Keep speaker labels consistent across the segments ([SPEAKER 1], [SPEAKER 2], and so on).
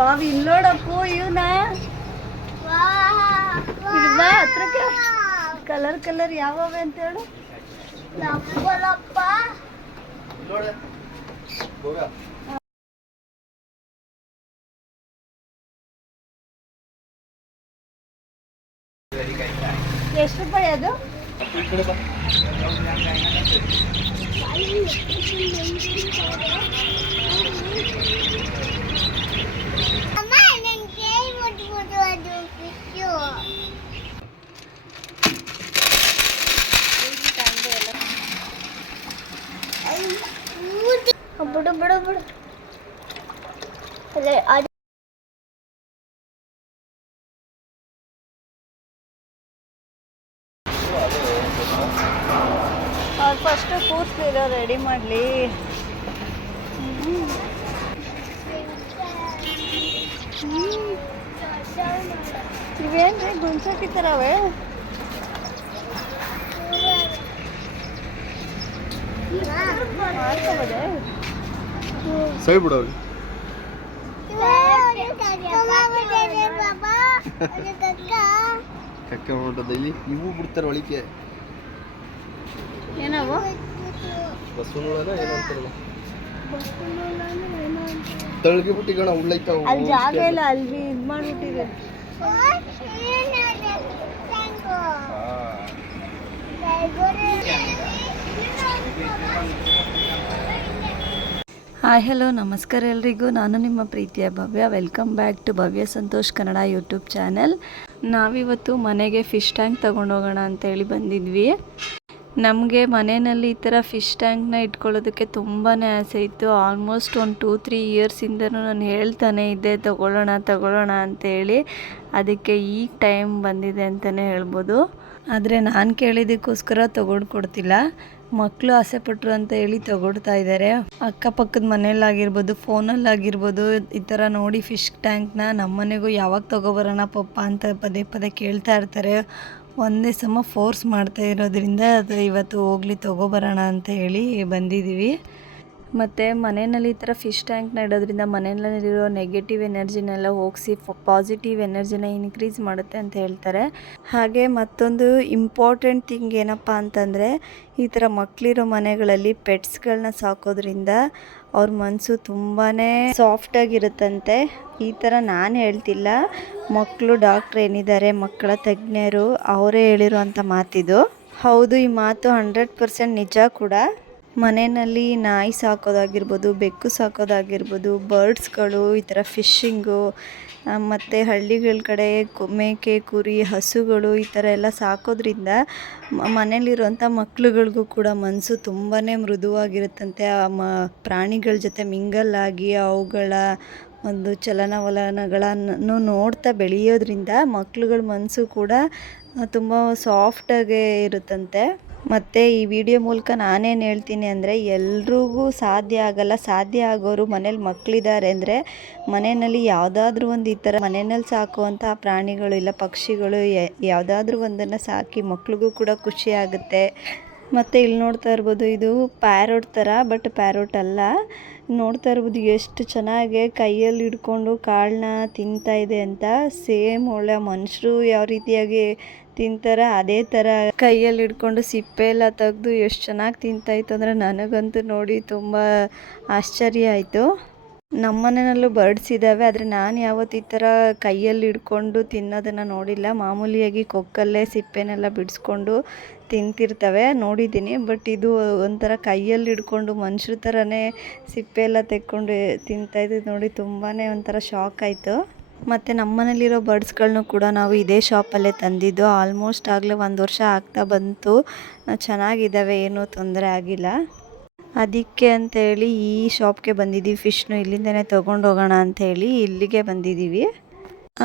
[SPEAKER 1] Wow ಇಲ್ಲಿ ನೋಡಪ್ಪು ಇವನ? ಬಾ ಹತ್ರಕ್ಕೆ. ಕಲರ್ ಕಲರ್ ಯಾವವೆ ಅಂತ ಹೇಳು. ಎಷ್ಟು ರೂಪಾಯಿ ಅದು?
[SPEAKER 2] ಬಿಡು ಬಿಡು ಬಿಡು ಅದೇ ಅದು
[SPEAKER 1] ಅವ್ರು ಫಸ್ಟ್ ಕೂರ್ಸ್ಲಿರೋ ರೆಡಿ ಮಾಡಲಿ. ಇವೇನ್ರಿ ಮಾಡ್ಕೋಬೋದೆ
[SPEAKER 3] ಸೈ ಬಿಡು ಕಕ್ಕೆ ಇಲ್ಲಿ ಇವು ಬಿಡ್ತಾರೆ ಒಳಿಕೆ
[SPEAKER 1] ಏನವು
[SPEAKER 3] ಬಸವನೊಳಗ ಏನೋ ಅಂತಾರಲ್ಲ ತಳ್ಗಿ ಬಿಟ್ಟಿಗಣ ಉಳ್ಳೈತಾವ
[SPEAKER 1] ಅಲ್ಲಿ ಜಾಗ ಇಲ್ಲ ಅಲ್ಲಿ ಇದು ಮಾಡ್ಬಿಟ್ಟಿದೆ ಹಾಯ್ ಹಲೋ ನಮಸ್ಕಾರ ಎಲ್ರಿಗೂ. ನಾನು ನಿಮ್ಮ ಪ್ರೀತಿಯ Bhavya. Welcome back to Bhavya Santosh Kannada YouTube channel ನಾವಿವತ್ತು ಮನೆಗೆ ಫಿಶ್ ಟ್ಯಾಂಕ್ ತೊಗೊಂಡೋಗೋಣ ಅಂತೇಳಿ ಬಂದಿದ್ವಿ. ನಮಗೆ ಮನೆಯಲ್ಲಿ ಈ ಥರ ಫಿಶ್ ಟ್ಯಾಂಕ್ನ ಇಟ್ಕೊಳ್ಳೋದಕ್ಕೆ ತುಂಬಾ ಆಸೆ ಇತ್ತು. ಆಲ್ಮೋಸ್ಟ್ ಒಂದು ಟೂ ತ್ರೀ ಇಯರ್ಸಿಂದನೂ ನಾನು ಹೇಳ್ತಾನೆ ಇದ್ದೆ, ತಗೊಳ್ಳೋಣ ತಗೊಳ್ಳೋಣ ಅಂತೇಳಿ ಅದಕ್ಕೆ ಈಗ ಟೈಮ್ ಬಂದಿದೆ ಅಂತಲೇ ಹೇಳ್ಬೋದು. ಆದರೆ ನಾನು ಕೇಳಿದ್ದಕ್ಕೋಸ್ಕರ ತಗೊಂಡು ಕೊಡ್ತಿಲ್ಲ. ಮಕ್ಕಳು ಆಸೆ ಪಟ್ಟರು ಅಂತ ಹೇಳಿ ತಗೊಡ್ತಾ ಇದ್ದಾರೆ ಅಕ್ಕಪಕ್ಕದ ಮನೆಯಲ್ಲಾಗಿರ್ಬೋದು ಫೋನಲ್ಲಾಗಿರ್ಬೋದು ಈ ಥರ ನೋಡಿ ಫಿಶ್ ಟ್ಯಾಂಕ್ನ ನಮ್ಮನೆಗೂ ಯಾವಾಗ ತಗೋಬರೋಣ ಪಪ್ಪ ಅಂತ ಪದೇ ಪದೇ ಕೇಳ್ತಾ ಇರ್ತಾರೆ. ಒಂದೇ ಸಮ ಫೋರ್ಸ್ ಮಾಡ್ತಾ ಇರೋದ್ರಿಂದ ಅದು ಇವತ್ತು ಹೋಗ್ಲಿ ತೊಗೊಬರೋಣ ಅಂತ ಹೇಳಿ ಬಂದಿದ್ದೀವಿ. ಮತ್ತು ಮನೆಯಲ್ಲಿ ಈ ಥರ ಫಿಶ್ ಟ್ಯಾಂಕ್ನ ಇಡೋದ್ರಿಂದ ಮನೆಯಲ್ಲಿರೋ ನೆಗೆಟಿವ್ ಎನರ್ಜಿನೆಲ್ಲ ಹೋಗಿಸಿ ಪಾಸಿಟಿವ್ ಎನರ್ಜಿನ ಇನ್ಕ್ರೀಸ್ ಮಾಡುತ್ತೆ ಅಂತ ಹೇಳ್ತಾರೆ. ಹಾಗೆ ಮತ್ತೊಂದು ಇಂಪಾರ್ಟೆಂಟ್ ಥಿಂಗ್ ಏನಪ್ಪ ಅಂತಂದರೆ, ಈ ಥರ ಮಕ್ಕಳಿರೋ ಮನೆಗಳಲ್ಲಿ ಪೆಟ್ಸ್ಗಳನ್ನ ಸಾಕೋದ್ರಿಂದ ಅವ್ರ ಮನಸ್ಸು ತುಂಬಾ ಸಾಫ್ಟಾಗಿರುತ್ತಂತೆ ಈ ಥರ ನಾನು ಹೇಳ್ತಿಲ್ಲ. ಮಕ್ಕಳು ಡಾಕ್ಟ್ರ್ ಏನಿದ್ದಾರೆ, ಮಕ್ಕಳ ತಜ್ಞರು, ಅವರೇ ಹೇಳಿರುವಂಥ ಮಾತಿದು. ಹೌದು, ಈ ಮಾತು ಹಂಡ್ರೆಡ್ ಪರ್ಸೆಂಟ್ ನಿಜ ಕೂಡ. ಮನೆಯಲ್ಲಿ ನಾಯಿ ಸಾಕೋದಾಗಿರ್ಬೋದು, ಬೆಕ್ಕು ಸಾಕೋದಾಗಿರ್ಬೋದು, ಬರ್ಡ್ಸ್ಗಳು, ಈ ಥರ ಫಿಶ್ಶಿಂಗು ಮತ್ತು ಹಳ್ಳಿಗಳ ಕಡೆ ಮೇಕೆ, ಕುರಿ, ಹಸುಗಳು ಈ ಥರ ಎಲ್ಲ ಸಾಕೋದ್ರಿಂದ ಮನೇಲಿರುವಂಥ ಮಕ್ಳುಗಳಿಗೂ ಕೂಡ ಮನಸ್ಸು ತುಂಬಾ ಮೃದುವಾಗಿರುತ್ತಂತೆ. ಆ, ಮ, ಪ್ರಾಣಿಗಳ ಜೊತೆ ಮಿಂಗಲ್ ಆಗಿ ಅವುಗಳ ಒಂದು ಚಲನವಲನಗಳನ್ನು ನೋಡ್ತಾ ಬೆಳೆಯೋದ್ರಿಂದ ಮಕ್ಳುಗಳ ಮನಸ್ಸು ಕೂಡ ತುಂಬ ಸಾಫ್ಟಾಗೇ ಇರುತ್ತಂತೆ. ಮತ್ತು ಈ ವಿಡಿಯೋ ಮೂಲಕ ನಾನೇನು ಹೇಳ್ತೀನಿ ಅಂದರೆ ಎಲ್ರಿಗೂ ಸಾಧ್ಯ ಆಗಲ್ಲ, ಸಾಧ್ಯ ಆಗೋರು ಮನೇಲಿ ಮಕ್ಕಳಿದ್ದಾರೆ ಅಂದರೆ ಮನೆಯಲ್ಲಿ ಯಾವುದಾದ್ರೂ ಒಂದು ಈ ಥರ ಮನೆಯಲ್ಲಿ ಸಾಕುವಂಥ ಪ್ರಾಣಿಗಳು ಇಲ್ಲ ಪಕ್ಷಿಗಳು ಯಾವುದಾದ್ರೂ ಒಂದನ್ನು ಸಾಕಿ ಮಕ್ಳಿಗೂ ಕೂಡ ಖುಷಿ ಆಗುತ್ತೆ. ಮತ್ತು ಇಲ್ಲಿ ನೋಡ್ತಾ ಇರ್ಬೋದು ಇದು ಪ್ಯಾರೋಟ್ ಥರ ಬಟ್ ಪ್ಯಾರೋಟ್ ಅಲ್ಲ. ನೋಡ್ತಾ ಇರ್ಬೋದು ಎಷ್ಟು ಚೆನ್ನಾಗಿ ಕೈಯಲ್ಲಿ ಹಿಡ್ಕೊಂಡು ಕಾಳನ್ನ ತಿಂತಾ ಇದೆ ಅಂತ ಸೇಮ್ ಒಳ್ಳೆ ಮನುಷ್ಯರು ಯಾವ ರೀತಿಯಾಗಿ ತಿಂತಾರೆ, ಅದೇ ಥರ ಕೈಯಲ್ಲಿ ಹಿಡ್ಕೊಂಡು ಸಿಪ್ಪೆ ಎಲ್ಲ ತೆಗೆದು ಎಷ್ಟು ಚೆನ್ನಾಗಿ ತಿಂತಾಯಿತ್ತು ಅಂದರೆ ನನಗಂತೂ ನೋಡಿ ತುಂಬ ಆಶ್ಚರ್ಯ ಆಯಿತು. ನಮ್ಮ ಮನೆಯಲ್ಲೂ ಬರ್ಡ್ಸ್ ಇದ್ದಾವೆ ಆದರೆ ನಾನು ಯಾವತ್ತು ಈ ಥರ ಕೈಯಲ್ಲಿ ಹಿಡ್ಕೊಂಡು ತಿನ್ನೋದನ್ನು ನೋಡಿಲ್ಲ. ಮಾಮೂಲಿಯಾಗಿ ಕೊಕ್ಕಲ್ಲೇ ಸಿಪ್ಪೆನೆಲ್ಲ ಬಿಡಿಸ್ಕೊಂಡು ತಿಂತಿರ್ತವೆ, ನೋಡಿದ್ದೀನಿ. ಬಟ್ ಇದು ಒಂಥರ ಕೈಯಲ್ಲಿ ಹಿಡ್ಕೊಂಡು ಮನುಷ್ಯರ ಥರನೇ ಸಿಪ್ಪೆ ಎಲ್ಲ ತೆಕ್ಕೊಂಡು ತಿಂತಾಯಿದ್ದು ನೋಡಿ ತುಂಬಾ ಒಂಥರ ಶಾಕ್ ಆಯಿತು. ಮತ್ತು ನಮ್ಮ ಮನೇಲಿರೋ ಬರ್ಡ್ಸ್ಗಳನ್ನೂ ಕೂಡ ನಾವು ಇದೇ ಶಾಪಲ್ಲೇ ತಂದಿದ್ದು. ಆಲ್ಮೋಸ್ಟ್ ಆಗಲೇ ಒಂದು ವರ್ಷ ಆಗ್ತಾ ಬಂತು. ಚೆನ್ನಾಗಿದ್ದಾವೆ ಏನೂ ತೊಂದರೆ ಆಗಿಲ್ಲ. ಅದಕ್ಕೆ ಅಂತೇಳಿ ಈ ಶಾಪ್ಗೆ ಬಂದಿದ್ದೀವಿ. ಫಿಶ್ನು ಇಲ್ಲಿಂದನೇ ತೊಗೊಂಡು ಹೋಗೋಣ ಅಂಥೇಳಿ ಇಲ್ಲಿಗೆ ಬಂದಿದ್ದೀವಿ.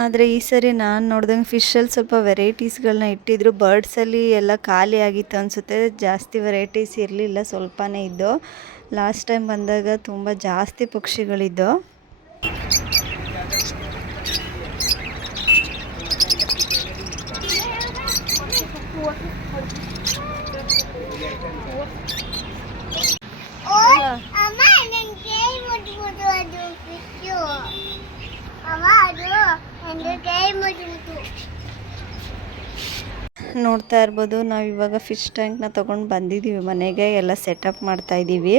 [SPEAKER 1] ಆದರೆ ಈ ಸರಿ ನಾನು ನೋಡ್ದಂಗೆ ಫಿಶಲ್ಲಿ ಸ್ವಲ್ಪ ವೆರೈಟೀಸ್ಗಳನ್ನ ಇಟ್ಟಿದ್ರು. ಬರ್ಡ್ಸಲ್ಲಿ ಎಲ್ಲ ಖಾಲಿ ಆಗಿತ್ತು ಅನಿಸುತ್ತೆ. ಜಾಸ್ತಿ ವೆರೈಟೀಸ್ ಇರಲಿಲ್ಲ, ಸ್ವಲ್ಪನೇ ಇದ್ದು ಲಾಸ್ಟ್ ಟೈಮ್ ಬಂದಾಗ ತುಂಬ ಜಾಸ್ತಿ ಪಕ್ಷಿಗಳಿದ್ದು
[SPEAKER 2] ಅಮ್ಮ ನನಗೆ ಮುಟ್ಬಿಟ್ಟು ಅದು ಫಿಶ್ಶು
[SPEAKER 1] ನೋಡ್ತಾ ಇರ್ಬೋದು, ನಾವು ಇವಾಗ ಫಿಶ್ ಟ್ಯಾಂಕ್ನ ತೊಗೊಂಡು ಬಂದಿದ್ದೀವಿ ಮನೆಗೆ, ಎಲ್ಲ ಸೆಟಪ್ ಮಾಡ್ತಾ ಇದ್ದೀವಿ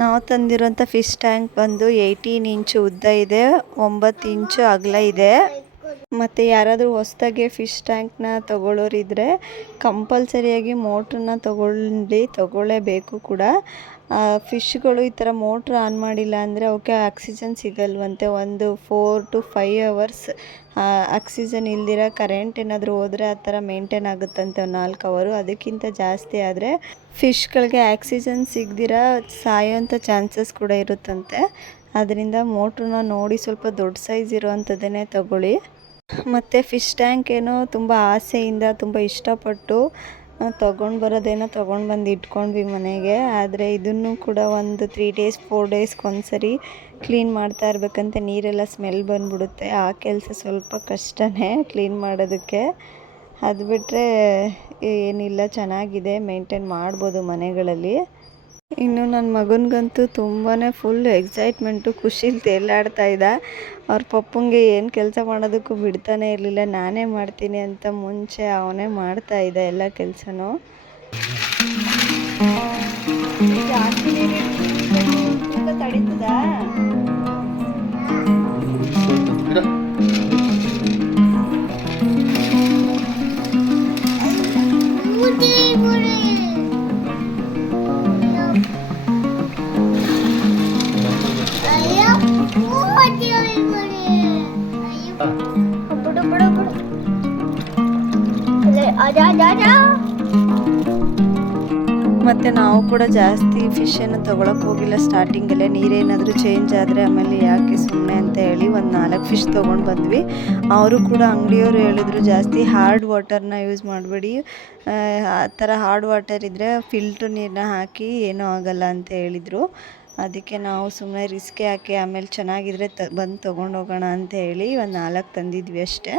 [SPEAKER 1] ನಾವು ತಂದಿರೋಂಥ ಫಿಶ್ ಟ್ಯಾಂಕ್ ಬಂದು ಏಯ್ಟೀನ್ ಇಂಚು ಉದ್ದ ಇದೆ, ಒಂಬತ್ತು ಇಂಚು ಅಗಲ ಇದೆ. ಮತ್ತು ಯಾರಾದರೂ ಹೊಸ್ದಾಗೆ ಫಿಶ್ ಟ್ಯಾಂಕ್ನ ತೊಗೊಳೋರಿದ್ರೆ ಕಂಪಲ್ಸರಿಯಾಗಿ ಮೋಟ್ರನ್ನ ತೊಗೊಳ್ಳಿ, ತೊಗೊಳ್ಳೇಬೇಕು ಕೂಡ. ಫಿಶ್ಗಳು ಈ ಥರ ಮೋಟ್ರ್ ಆನ್ ಮಾಡಿಲ್ಲ ಅಂದರೆ ಅವಕ್ಕೆ ಆಕ್ಸಿಜನ್ ಸಿಗಲ್ವಂತೆ. ಒಂದು four to five hours oxygen ಇಲ್ದಿರ ಕರೆಂಟ್ ಏನಾದರೂ ಹೋದರೆ ಆ ಥರ ಮೇಂಟೈನ್ ಆಗುತ್ತಂತೆ ಒಂದು ನಾಲ್ಕು ಅವರು ಅದಕ್ಕಿಂತ ಜಾಸ್ತಿ ಆದರೆ ಫಿಶ್ಗಳಿಗೆ ಆಕ್ಸಿಜನ್ ಸಿಗದಿರ ಸಾಯೋಂಥ ಚಾನ್ಸಸ್ ಕೂಡ ಇರುತ್ತಂತೆ. ಅದರಿಂದ ಮೋಟ್ರನ್ನ ನೋಡಿ ಸ್ವಲ್ಪ ದೊಡ್ಡ ಸೈಜ್ ಇರೋವಂಥದ್ದನ್ನೇ ತಗೊಳ್ಳಿ. ಮತ್ತು ಫಿಶ್ ಟ್ಯಾಂಕ್ ಏನೋ ತುಂಬ ಆಸೆಯಿಂದ, ತುಂಬ ಇಷ್ಟಪಟ್ಟು ತೊಗೊಂಡು ಬರೋದೇನೋ ತೊಗೊಂಡು ಬಂದು ಇಟ್ಕೊಂಡ್ವಿ ಮನೆಗೆ. ಆದರೆ ಇದನ್ನು ಕೂಡ ಒಂದು ತ್ರೀ ಡೇಸ್ ಫೋರ್ ಡೇಸ್ಗೆ ಒಂದ್ಸರಿ ಕ್ಲೀನ್ ಮಾಡ್ತಾ ಇರ್ಬೇಕಂತ ನೀರೆಲ್ಲ ಸ್ಮೆಲ್ ಬಂದ್ಬಿಡುತ್ತೆ. ಆ ಕೆಲಸ ಸ್ವಲ್ಪ ಕಷ್ಟನೇ ಕ್ಲೀನ್ ಮಾಡೋದಕ್ಕೆ. ಅದು ಬಿಟ್ಟರೆ ಏನಿಲ್ಲ, ಚೆನ್ನಾಗಿದೆ ಮೇಂಟೈನ್ ಮಾಡ್ಬೋದು ಮನೆಗಳಲ್ಲಿ. ಇನ್ನು ನನ್ನ ಮಗನಿಗಂತೂ ತುಂಬಾ ಫುಲ್ ಎಕ್ಸೈಟ್ಮೆಂಟು ಖುಷಿಲಿ ತೇಲಾಡ್ತಾ ಇದ್ದ. ಅವ್ರ ಪಪ್ಪಂಗೆ ಏನು ಕೆಲಸ ಮಾಡೋದಕ್ಕೂ ಬಿಡ್ತಾನೆ ಇರಲಿಲ್ಲ. ನಾನೇ ಮಾಡ್ತೀನಿ ಅಂತ ಮುಂಚೆ ಅವನೇ ಮಾಡ್ತಾ ಇದ್ದ ಎಲ್ಲ ಕೆಲಸನೂ. ಮತ್ತು ನಾವು ಕೂಡ ಜಾಸ್ತಿ ಫಿಶನ್ನು ತೊಗೊಳಕ್ಕೆ ಹೋಗಿಲ್ಲ. ಸ್ಟಾರ್ಟಿಂಗಲ್ಲೇ ನೀರೇನಾದರೂ ಚೇಂಜ್ ಆದರೆ ಆಮೇಲೆ ಯಾಕೆ ಸುಮ್ಮನೆ ಅಂತ ಹೇಳಿ ಒಂದು ನಾಲ್ಕು ಫಿಶ್ ತೊಗೊಂಡು ಬಂದ್ವಿ. ಅವರು ಕೂಡ ಅಂಗಡಿಯವರು ಹೇಳಿದ್ರು ಜಾಸ್ತಿ ಹಾರ್ಡ್ ವಾಟರ್ನ ಯೂಸ್ ಮಾಡಬೇಡಿ. ಆ ಥರ ಹಾರ್ಡ್ ವಾಟರ್ ಇದ್ದರೆ ಫಿಲ್ಟ್ರ್ ನೀರನ್ನ ಹಾಕಿ ಏನೂ ಆಗಲ್ಲ ಅಂತ ಹೇಳಿದರು. ಅದಕ್ಕೆ ನಾವು ಸುಮ್ಮನೆ ರಿಸ್ಕೇ ಹಾಕಿ ಆಮೇಲೆ ಚೆನ್ನಾಗಿದ್ರೆ ತ, ಬಂದು ತೊಗೊಂಡೋಗೋಣ ಅಂತ ಹೇಳಿ ಒಂದು ನಾಲ್ಕು ತಂದಿದ್ವಿ ಅಷ್ಟೇ.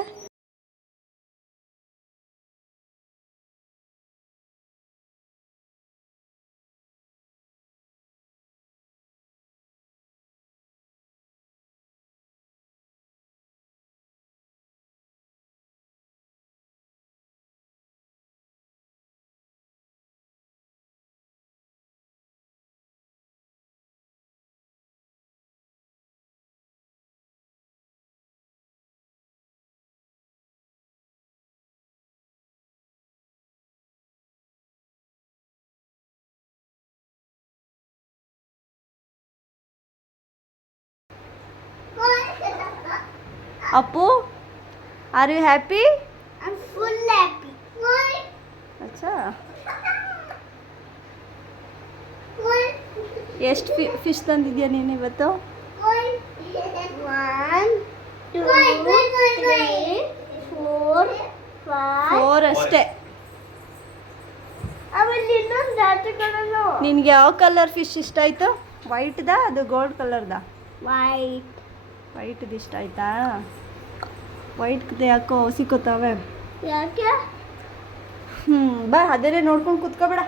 [SPEAKER 1] Appu are you happy
[SPEAKER 2] I'm full happy. Why?
[SPEAKER 1] ಅಚ್ಚಾ.
[SPEAKER 2] Why?
[SPEAKER 1] ಎಷ್ಟು ಫಿಶ್ ತಂದಿದ್ಯಾ ನೀನು ಇವತ್ತು. ಫೋರ್ ಅಷ್ಟೇ. ನಿನ್ಗೆ ಯಾವ ಕಲರ್ ಫಿಶ್ ಇಷ್ಟ ಆಯಿತು? ವೈಟ್ದಾ ಅದು ಗೋಲ್ಡ್ ಕಲರ್ದಾ
[SPEAKER 2] ವೈಟ್
[SPEAKER 1] ವೈಟ್ದು ಇಷ್ಟ ಆಯ್ತಾ? ವೈಟ್ದು ಯಾಕೋ ಸಿಕ್ಕೋತಾವೆ
[SPEAKER 2] ಯಾಕೆ?
[SPEAKER 1] ಹ್ಞೂ ಬಾ ಅದೇ ನೋಡ್ಕೊಂಡು ಕುತ್ಕೋಬೇಡ.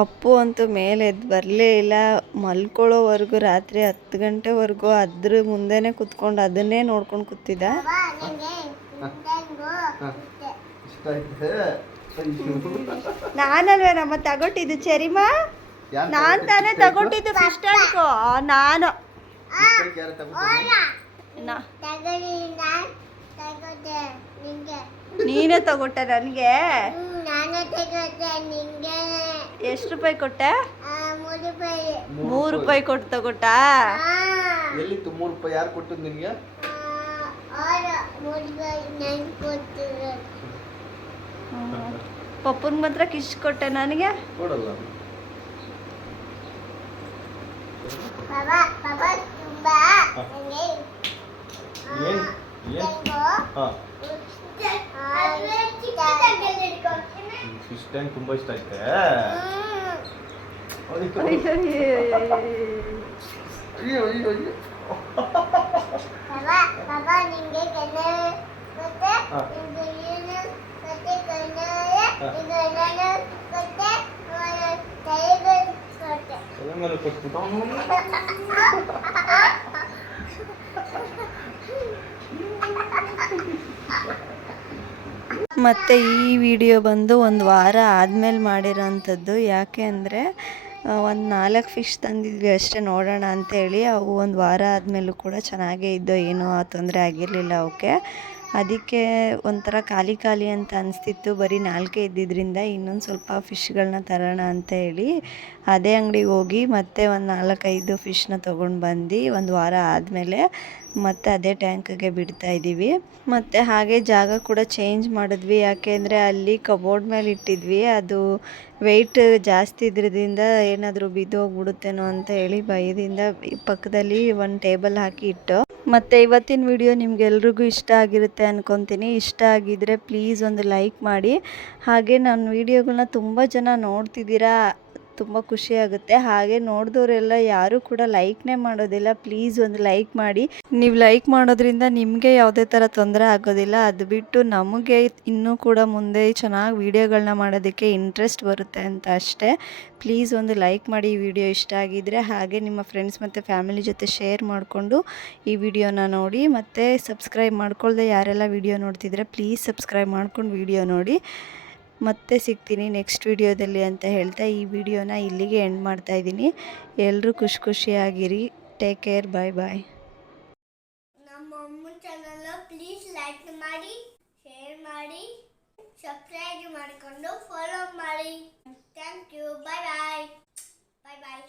[SPEAKER 1] ಅಪ್ಪು ಅಂತೂ ಮೇಲೆ ಎದ್ದು ಬರಲೇ ಇಲ್ಲ. ಮಲ್ಕೊಳ್ಳೋವರೆಗೂ ರಾತ್ರಿ ಹತ್ತು ಗಂಟೆವರೆಗೂ ಅದ್ರ ಮುಂದೆನೇ ಕುತ್ಕೊಂಡು ಅದನ್ನೇ ನೋಡ್ಕೊಂಡು ಕೂತಿದ್ದ.
[SPEAKER 3] ಇಷ್ಟ ಆಯ್ತೆ.
[SPEAKER 1] ನಾನಲ್ವೇ ನಮ್ಮ ತಗೊಟ್ಟಿದ್ದು ಚೆರಿಮಾ? ನಾನು ತಾನೇ ತಗೊಟ್ಟಿದ್ದು ಫಿಶ್ ಟ್ಯಾಂಕು ನಾನು.
[SPEAKER 2] ನಾನು ತಗೋದೆ ನಿಂಗೆ.
[SPEAKER 1] ನೀನೇ ತಗೊಟ್ಟೆ ನನಗೆ? ಎಷ್ಟು ರೂಪಾಯಿ ಕೊಟ್ಟೆ?
[SPEAKER 2] ಮೂರು ರೂಪಾಯಿ.
[SPEAKER 1] ಮೂರು ರೂಪಾಯಿ ಕೊಟ್ಟು ತಗೊಟ್ಟಾ?
[SPEAKER 2] ಆ,
[SPEAKER 3] ಎಲ್ಲಿತ್ತು ಮೂರು ರೂಪಾಯಿ? ಯಾರು ಕೊಟ್ಟದ್ದು ನಿನಗೆ?
[SPEAKER 1] ಪಪ್ಪನ ಮಾತ್ರ ಕಿಶ್ ಕೊಟ್ಟೆ ನನಗೆ?
[SPEAKER 3] ಕೊಡಲ್ಲ.
[SPEAKER 2] ಬಾಬಾ ಬಾಬಾ ತುಂಬಾ
[SPEAKER 3] ಹಾ.
[SPEAKER 2] ನನಗೆ
[SPEAKER 3] ಏನ್ ಏನ್ ಹಾ ಫಿಶ್ ಟ್ಯಾಂಕ್ ತುಂಬಾ ಇಷ್ಟ ಆಯ್ತೆ ಅಯ್ಯೋ ಅಯ್ಯೋ ಅಯ್ಯೋ
[SPEAKER 2] ಬಾಬಾ ನಿಂಗೆ ಕನ್ನಡ ಮತ್ತೆ
[SPEAKER 3] ಹಾ.
[SPEAKER 2] ನಿಂಗೆ ಏನು ಮತ್ತೆ ಕನ್ನಡ
[SPEAKER 3] ಹಾ.
[SPEAKER 2] ನಿಂಗೆ ನಾನು ಮತ್ತೆ ತಲೆಗಳು ಕೊಟ್ಟೆ
[SPEAKER 3] ತೆಲಂಗಾಣ ಕೊಟ್ಬಿಟ್ಟು
[SPEAKER 1] ಮತ್ತು ಈ ವಿಡಿಯೋ ಬಂದು ಒಂದು ವಾರ ಆದಮೇಲೆ ಮಾಡಿರೋಂಥದ್ದು. ಯಾಕೆ ಅಂದರೆ ಒಂದು ನಾಲ್ಕು ಫಿಶ್ ತಂದಿದ್ವಿ ಅಷ್ಟೇ ನೋಡೋಣ ಅಂತೇಳಿ ಅವು ಒಂದು ವಾರ ಆದಮೇಲೂ ಕೂಡ ಚೆನ್ನಾಗೇ ಇದ್ದೋ ಏನೋ ತೊಂದರೆ ಆಗಿರಲಿಲ್ಲ ಅವಕ್ಕೆ. ಅದಕ್ಕೆ ಒಂಥರ ಖಾಲಿ ಖಾಲಿ ಅಂತ ಅನಿಸ್ತಿತ್ತು. ಬರೀ ನಾಲ್ಕೇ ಇದ್ದಿದ್ದರಿಂದ ಇನ್ನೊಂದು ಸ್ವಲ್ಪ ಫಿಶ್ಗಳನ್ನ ತರೋಣ ಅಂತ ಹೇಳಿ ಅದೇ ಅಂಗಡಿಗೆ ಹೋಗಿ ಮತ್ತೆ ಒಂದು ನಾಲ್ಕೈದು ಫಿಶ್ನ ತೊಗೊಂಡು ಬಂದು ಒಂದು ವಾರ ಆದಮೇಲೆ ಮತ್ತೆ ಅದೇ ಟ್ಯಾಂಕ್ಗೆ ಬಿಡ್ತಾ ಇದ್ದೀವಿ. ಮತ್ತು ಹಾಗೆ ಜಾಗ ಕೂಡ ಚೇಂಜ್ ಮಾಡಿದ್ವಿ. ಯಾಕೆಂದರೆ ಅಲ್ಲಿ ಕಬೋರ್ಡ್ ಮೇಲೆ ಇಟ್ಟಿದ್ವಿ. ಅದು ವೆಯ್ಟ್ ಜಾಸ್ತಿ ಇದ್ರದಿಂದ ಏನಾದರೂ ಬಿದ್ದೋಗ್ಬಿಡುತ್ತೇನೋ ಅಂತ ಹೇಳಿ ಭಯದಿಂದ ಪಕ್ಕದಲ್ಲಿ ಒಂದು ಟೇಬಲ್ ಹಾಕಿ ಇಟ್ಟು ಮತ್ತು ಇವತ್ತಿನ ವಿಡಿಯೋ ನಿಮಗೆಲ್ರಿಗೂ ಇಷ್ಟ ಆಗಿರುತ್ತೆ ಅಂದ್ಕೊತೀನಿ ಇಷ್ಟ ಆಗಿದ್ದರೆ ಪ್ಲೀಸ್ ಒಂದು ಲೈಕ್ ಮಾಡಿ. ಹಾಗೆ ನನ್ನ ವೀಡಿಯೋಗಳನ್ನ ತುಂಬ ಜನ ನೋಡ್ತಿದ್ದೀರಾ? ತುಂಬ ಖುಷಿ ಆಗುತ್ತೆ. ಹಾಗೆ ನೋಡಿದವರೆಲ್ಲ ಯಾರೂ ಕೂಡ ಲೈಕ್ನೇ ಮಾಡೋದಿಲ್ಲ. ಪ್ಲೀಸ್ ಒಂದು ಲೈಕ್ ಮಾಡಿ. ನೀವು ಲೈಕ್ ಮಾಡೋದ್ರಿಂದ ನಿಮಗೆ ಯಾವುದೇ ಥರ ತೊಂದರೆ ಆಗೋದಿಲ್ಲ. ಅದು ಬಿಟ್ಟು ನಮಗೆ ಇನ್ನೂ ಕೂಡ ಮುಂದೆ ಚೆನ್ನಾಗಿ ವೀಡಿಯೋಗಳನ್ನ ಮಾಡೋದಕ್ಕೆ ಇಂಟ್ರೆಸ್ಟ್ ಬರುತ್ತೆ ಅಂತ ಅಷ್ಟೇ. ಪ್ಲೀಸ್ ಒಂದು ಲೈಕ್ ಮಾಡಿ ಈ ವಿಡಿಯೋ ಇಷ್ಟ ಆಗಿದ್ದರೆ ಹಾಗೆ ನಿಮ್ಮ ಫ್ರೆಂಡ್ಸ್ ಮತ್ತು ಫ್ಯಾಮಿಲಿ ಜೊತೆ ಶೇರ್ ಮಾಡಿಕೊಂಡು ಈ ವಿಡಿಯೋನ ನೋಡಿ. ಮತ್ತು ಸಬ್ಸ್ಕ್ರೈಬ್ ಮಾಡ್ಕೊಳ್ಳದೆ ಯಾರೆಲ್ಲ ವಿಡಿಯೋ ನೋಡ್ತಿದ್ರೆ ಪ್ಲೀಸ್ ಸಬ್ಸ್ಕ್ರೈಬ್ ಮಾಡ್ಕೊಂಡು ವಿಡಿಯೋ ನೋಡಿ. ಮತ್ತೆ ಸಿಗ್ತೀನಿ ನೆಕ್ಸ್ಟ್ ವಿಡಿಯೋದಲ್ಲಿ ಅಂತ ಹೇಳ್ತಾ ಈ ವಿಡಿಯೋನ ಇಲ್ಲಿಗೆ ಎಂಡ್ ಮಾಡ್ತಾ ಇದ್ದೀನಿ. ಎಲ್ಲರೂ ಖುಷಿ ಖುಷಿಯಾಗಿರಿ. ಟೇಕ್ ಕೇರ್ ಬಾಯ್ ಬಾಯ್
[SPEAKER 2] ನಮ್ಮ ಅಮ್ಮನ ಚಾನಲ್ ಪ್ಲೀಸ್ ಲೈಕ್ ಮಾಡಿ ಶೇರ್ ಮಾಡಿ ಸಬ್ಸ್ಕ್ರೈಬ್ ಮಾಡಿಕೊಂಡು ಫಾಲೋ ಮಾಡಿ. Thank you bye bye bye bye